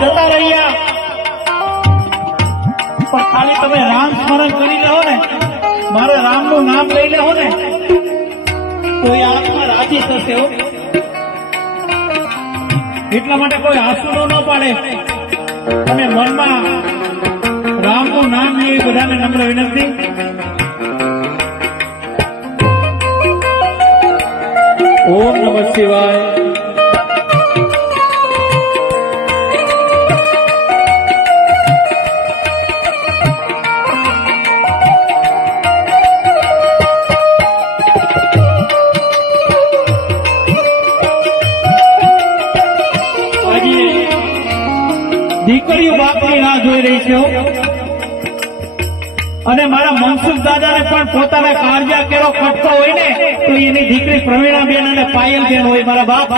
જતા રહ્યા, પણ ખાલી તમે રામ સ્મરણ કરી લેવો ને, મારે રામનું નામ લઈ લેવો ને, તો એ આત્મા રાજી થશે હો. એટલા માટે કોઈ આંસુડો ન પાડે અને મનમાં રામનું નામ લે. બધાને નમ્ર વિનંતી. ઓમ નમઃ શિવાય. દીકરીઓ બાપની રાહ જોઈ રહી છે અને મારા મનસુખ દાદાને પણ પોતાના કાળજા કેરો કટતો હોય ને તો એની દીકરી પ્રવીણાબેન અને પાયલબેન હોય. મારા બાપ